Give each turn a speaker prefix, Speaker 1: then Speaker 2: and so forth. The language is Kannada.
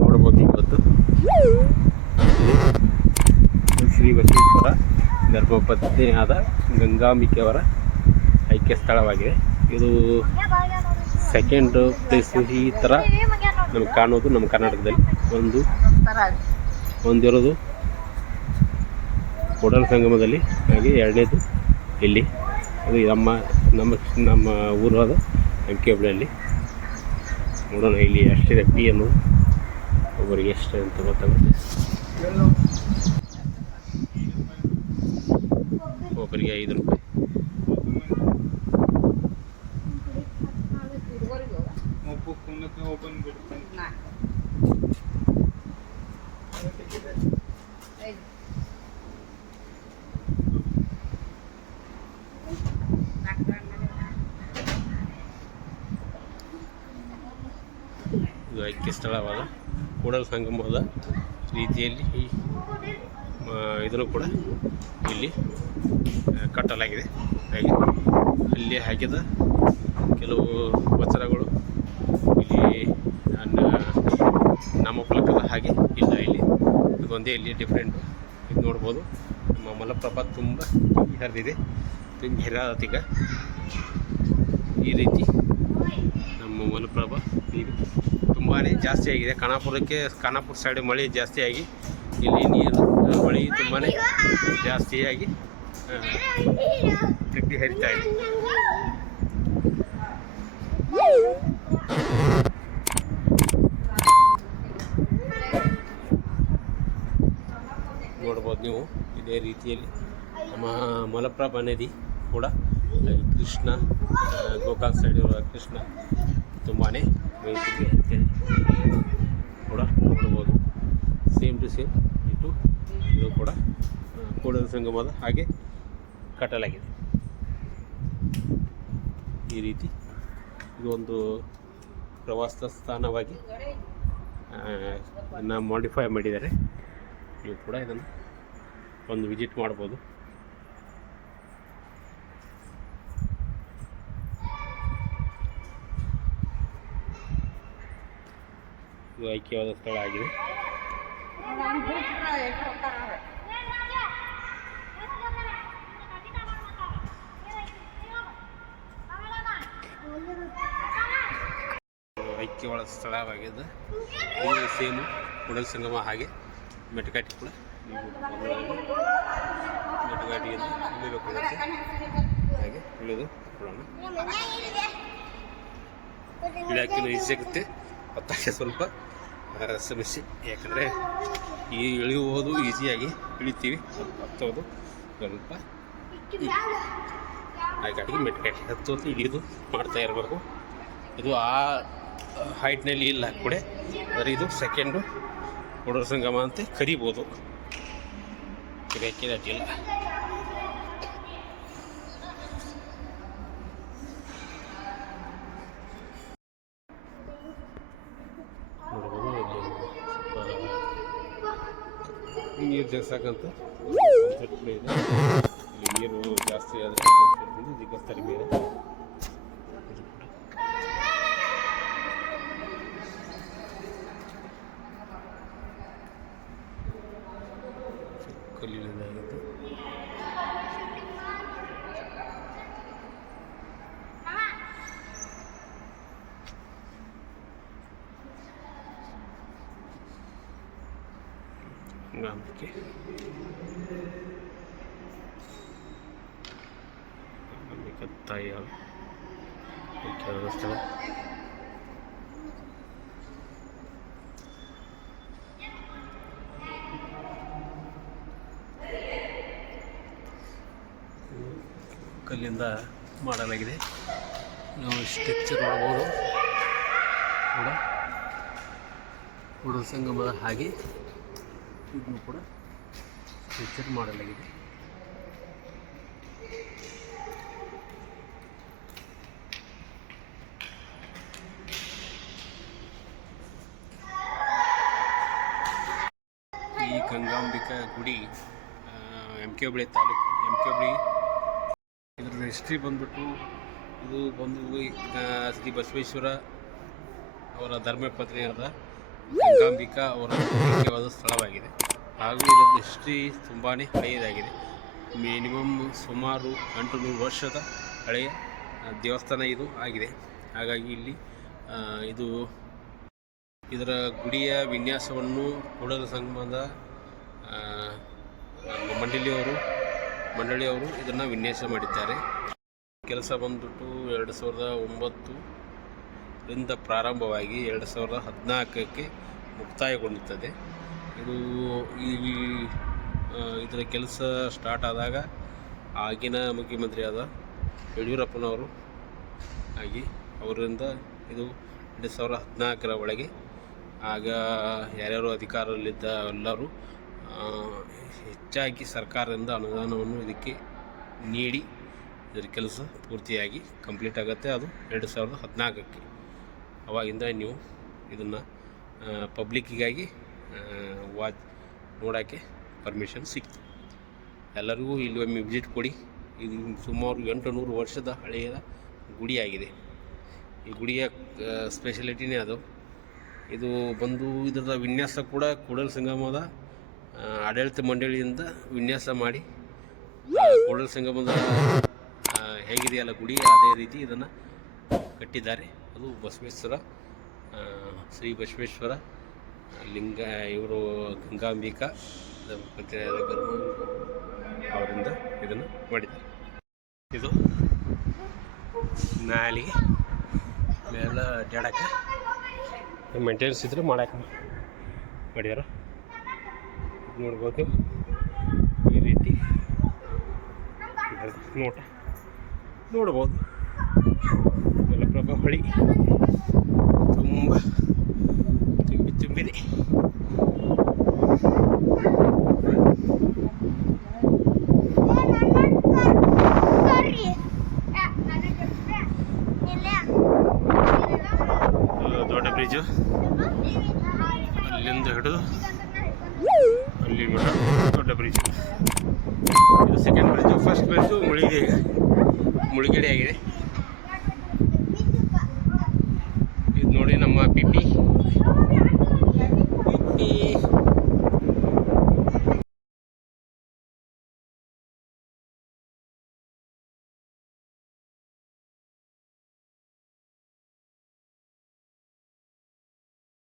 Speaker 1: ನೋಡ್ಬೋದು ಇವತ್ತು. ಶ್ರೀ ಬಸವೇಶ್ವರ ಧರ್ಮಪತ್ನಿಯಾದ ಗಂಗಾಂಬಿಕೆಯವರ ಐಕ್ಯ ಸ್ಥಳವಾಗಿದೆ. ಇದು ಸೆಕೆಂಡ್ ಪ್ಲೇಸ್ ಈ ಥರ ನಮ್ಗೆ ಕಾಣೋದು ನಮ್ಮ ಕರ್ನಾಟಕದಲ್ಲಿ. ಒಂದು ಒಂದಿರೋದು ಕೂಡಲ ಸಂಗಮದಲ್ಲಿ, ಹಾಗೆ ಎರಡನೇದು ಇಲ್ಲಿ. ಅದು ನಮ್ಮ ನಮ್ಮ ನಮ್ಮ ಊರಾದ ಎಂ ಕೆ ಹಳ್ಳಿಯಲ್ಲಿ ನೋಡೋಣ ಇಲ್ಲಿ ಎಷ್ಟಿದೆ ಪಿ ಎಂ ಒಬ್ಬರಿಗೆ ಎಷ್ಟು ಅಂತ ಗೊತ್ತಾಗುತ್ತೆ. ಒಬ್ಬರಿಗೆ ಐದು ರೂಪಾಯಿ. ಐಕ್ಯ ಸ್ಥಳವಾದ ಕೂಡಲ ಸಂಗಮದ ರೀತಿಯಲ್ಲಿ ಈ ಇದನ್ನು ಕೂಡ ಇಲ್ಲಿ ಕಟ್ಟಲಾಗಿದೆ. ಹಾಗೆ ಅಲ್ಲಿ ಹಾಕಿದ ಕೆಲವು ವಚನಗಳು ಇಲ್ಲಿ ನಾಮಫಲಕದ ಹಾಗೆ ಇಲ್ಲ ಇಲ್ಲಿ. ಇದೊಂದೇ ಇಲ್ಲಿ ಡಿಫ್ರೆಂಟ್ ಇದು ನೋಡ್ಬೋದು. ನಮ್ಮ ಮಲಪ್ರಭಾ ತುಂಬ ಹರಿದಿದೆ. ಹಿರಾತಿಗ ಈ ರೀತಿ ನಮ್ಮ ಮಲಪ್ರಭಾ. ತುಂಬಾ ಜಾಸ್ತಿ ಆಗಿದೆ. ಖಾನಾಪುರಕ್ಕೆ ಖಾನಾಪುರ ಸೈಡ್ ಮಳೆ ಜಾಸ್ತಿ ಆಗಿ, ಇಲ್ಲಿ ನೀರು, ಮಳೆ ತುಂಬಾ ಜಾಸ್ತಿಯಾಗಿ ತುಂಬಿ ಹರಿತಾ ಇದೆ. ನೋಡ್ಬೋದು ನೀವು, ಇದೇ ರೀತಿಯಲ್ಲಿ ನಮ್ಮ ಮಲಪ್ರಭಾ ನದಿ ಕೂಡ ಕೃಷ್ಣ ಗೋಕಾಕ್ ಸೈಡ್ ಇರುವ ಕೃಷ್ಣ ತುಂಬಾ ಹತ್ತಿದೆ ಕೂಡ ನೋಡ್ಬೋದು. ಸೇಮ್ ಟು ಸೇಮ್ ಇಟ್ಟು ಇದು ಕೂಡ ಕೂಡಲ ಸಂಗಮದ ಹಾಗೆ ಕಟ್ಟಲಾಗಿದೆ. ಈ ರೀತಿ ಇದು ಒಂದು ಪ್ರವಾಸ ಸ್ಥಾನವಾಗಿ ಇದನ್ನು ಮಾಡಿಫೈ ಮಾಡಿದ್ದಾರೆ. ನೀವು ಕೂಡ ಇದನ್ನು ಒಂದು ವಿಸಿಟ್ ಮಾಡ್ಬೋದು. ಐಕ್ಯವಾದ ಸ್ಥಳ ಆಗಿದೆ ಐಕ್ಯವಾದ ಸ್ಥಳವಾಗಿದೆ ಇದು ಸೇಮು ಕೂಡಲ ಸಂಗಮ ಹಾಗೆ ಮೆಟಕಾಟಿ ಕೂಡ ಇಳಿಬೇಕಾಗುತ್ತೆ ಹಾಗೆ ಇಳಿದು ಕೊಡೋಣ ಇಳಿಯೋಕೆ ಈಸಿ ಆಗುತ್ತೆ. ಹೊತ್ತಾಗೆ ಸ್ವಲ್ಪ ಸಮಸ್ಯೆ ಯಾಕಂದರೆ ಈ ಇಳಿಯುವುದು ಈಸಿಯಾಗಿ ಇಳಿತೀವಿ. ಹತ್ತೋದು ಸ್ವಲ್ಪ ಹಾಗಾಗಿ ಮೆಟ್ಕಾಟಿ ಹತ್ತೋದು ಇಳಿದು ಮಾಡ್ತಾ ಇರಬೇಕು. ಇದು ಆ ಹೈಟ್ನಲ್ಲಿ ಇಲ್ಲ ಕೂಡ. ಆದರೆ ಇದು ಸೆಕೆಂಡು ಕೊಡೋ ಸಂಗಮ ಅಂತ ಕರಿಬೋದು. ಇದಕ್ಕೆ ಅಡ್ಡಿಲ್ಲ ನೋಡ್ಬೋದು ಇಲ್ಲಿ ಸ್ವಲ್ಪ ನೀರು ಜಗ್ಸಕ್ಕಂತ ಚಟ್ನಿ ಇದೆ. ಇಲ್ಲಿ ನೀರು ಜಾಸ್ತಿ ಆದರೆ ಜಿಗ್ಗಿಸ್ತಾರೆ ಬೇರೆ ತಾಯಿಯ ಮುಖ್ಯವಾದ ಸ್ಥಳ. ಕಲ್ಲಿಂದ ಮಾಡಲಾಗಿದೆ. ನಾವು ಸ್ಟ್ರಕ್ಚರ್ ನೋಡ್ಬೋದು ಕೂಡ ಕೂಡ ಸಂಗಮದ ಹಾಗೆ. ಇದನ್ನು ಕೂಡ ಫೀಚರ್ ಮಾಡಲಾಗಿದೆ. ಈ ಗಂಗಾಂಬಿಕಾ ಗುಡಿ M K Hubli taluk M K Hubli ಇದ್ರದ್ದು ಹಿಸ್ಟ್ರಿ ಬಂದ್ಬಿಟ್ಟು ಇದು ಬಂದು ಶ್ರೀ ಬಸವೇಶ್ವರ ಅವರ ಧರ್ಮಪತ್ನಿಯಾದ ಗಂಗಾಂಬಿಕಾ ಅವರ ಮುಖ್ಯವಾದ ಸ್ಥಳವಾಗಿದೆ. ಹಾಗೂ ಇದರ ಹಿಸ್ಟ್ರಿ ತುಂಬಾ ಹಳೆಯದಾಗಿದೆ. ಮಿನಿಮಮ್ ಸುಮಾರು ಎಂಟು ನೂರು ವರ್ಷದ ಹಳೆಯ ದೇವಸ್ಥಾನ ಇದು ಆಗಿದೆ. ಹಾಗಾಗಿ ಇಲ್ಲಿ ಇದು ಇದರ ಗುಡಿಯ ವಿನ್ಯಾಸವನ್ನು ಕೂಡಲ ಸಂಗಮದ ಮಂಡಳಿಯವರು ಮಂಡಳಿಯವರು ಇದನ್ನು ವಿನ್ಯಾಸ ಮಾಡಿದ್ದಾರೆ. ಕೆಲಸ ಬಂದ್ಬಿಟ್ಟು ಎರಡು ಸಾವಿರದ ಒಂಬತ್ತು ರಿಂದ ಪ್ರಾರಂಭವಾಗಿ ಎರಡು ಸಾವಿರದ ಹದಿನಾಲ್ಕಕ್ಕೆ ಮುಕ್ತಾಯಗೊಳ್ಳುತ್ತದೆ ಇದು ಈ ಇದರ ಕೆಲಸ ಸ್ಟಾರ್ಟ್ ಆದಾಗ ಆಗಿನ ಮುಖ್ಯಮಂತ್ರಿಯಾದ ಯಡಿಯೂರಪ್ಪನವರು ಆಗಿ ಅವರಿಂದ ಇದು ಎರಡು ಸಾವಿರದ ಹದಿನಾಲ್ಕರ ಒಳಗೆ ಆಗ ಯಾರ್ಯಾರು ಅಧಿಕಾರದಲ್ಲಿದ್ದ ಎಲ್ಲರೂ ಹೆಚ್ಚಾಗಿ ಸರ್ಕಾರದಿಂದ ಅನುದಾನವನ್ನು ಇದಕ್ಕೆ ನೀಡಿ ಇದರ ಕೆಲಸ ಪೂರ್ತಿಯಾಗಿ ಕಂಪ್ಲೀಟ್ ಆಗುತ್ತೆ. ಅದು ಎರಡು ಸಾವಿರದ ಹದಿನಾಲ್ಕಕ್ಕೆ. ಅವಾಗಿಂದ ನೀವು ಇದನ್ನು ಪಬ್ಲಿಕ್ಕಿಗಾಗಿ ವಾಚ್ ನೋಡೋಕ್ಕೆ ಪರ್ಮಿಷನ್ ಸಿಕ್ತು. ಎಲ್ಲರಿಗೂ ಇಲ್ಲಿ ಒಮ್ಮೆ ವಿಸಿಟ್ ಕೊಡಿ. ಇದು ಸುಮಾರು ಎಂಟು ನೂರು ವರ್ಷದ ಹಳೆಯ ಗುಡಿಯಾಗಿದೆ ಈ ಗುಡಿಯ ಸ್ಪೆಷಾಲಿಟಿನೇ ಅದು. ಇದು ಬಂದು ಇದರ ವಿನ್ಯಾಸ ಕೂಡ ಕೂಡಲ ಸಂಗಮದ ಆಡಳಿತ ಮಂಡಳಿಯಿಂದ ವಿನ್ಯಾಸ ಮಾಡಿ ಕೂಡಲ್ ಸಂಗಮದ ಹೇಗಿದೆಯಲ್ಲ ಗುಡಿ, ಅದೇ ರೀತಿ ಇದನ್ನು ಕಟ್ಟಿದ್ದಾರೆ. ಅದು ಬಸವೇಶ್ವರ ಶ್ರೀ ಬಸವೇಶ್ವರ, ಲಿಂಗ, ಇವರು ಗಂಗಾಂಬಿಕಾ ಅವರಿಂದ ಇದನ್ನು ಮಾಡಿದ್ದಾರೆ. ಇದು ನಾಲಿಗೆ ಎಲ್ಲ ಅಡ್ಡಾಡಕ್ಕೆ ಮೇಂಟೆನೆನ್ಸ್ ಇದ್ರೆ ಮಾಡಕ್ಕೆ ಮಾಡ್ಯಾರ ನೋಡ್ಬೋದು. ಈ ರೀತಿ ನೋಟ ನೋಡ್ಬೋದು. ಮಲಪ್ರಭಾ ಹೊಳಿ ತುಂಬ ತುಂಬಿ ತುಂಬಿದೆ. ದೊಡ್ಡ ಬ್ರಿಡ್ಜು ಅಲ್ಲಿಂದ ಹಿಡಿದು ಅಲ್ಲಿ ದೊಡ್ಡ ಬ್ರಿಡ್ಜ್ ಇದು ಸೆಕೆಂಡ್ ಬ್ರಿಡ್ಜು ಫಸ್ಟ್ ಬ್ರಿಡ್ಜು ಮುಳುಗಿದೆ ಈಗ ಮುಳುಗಡೆ ಆಗಿದೆ.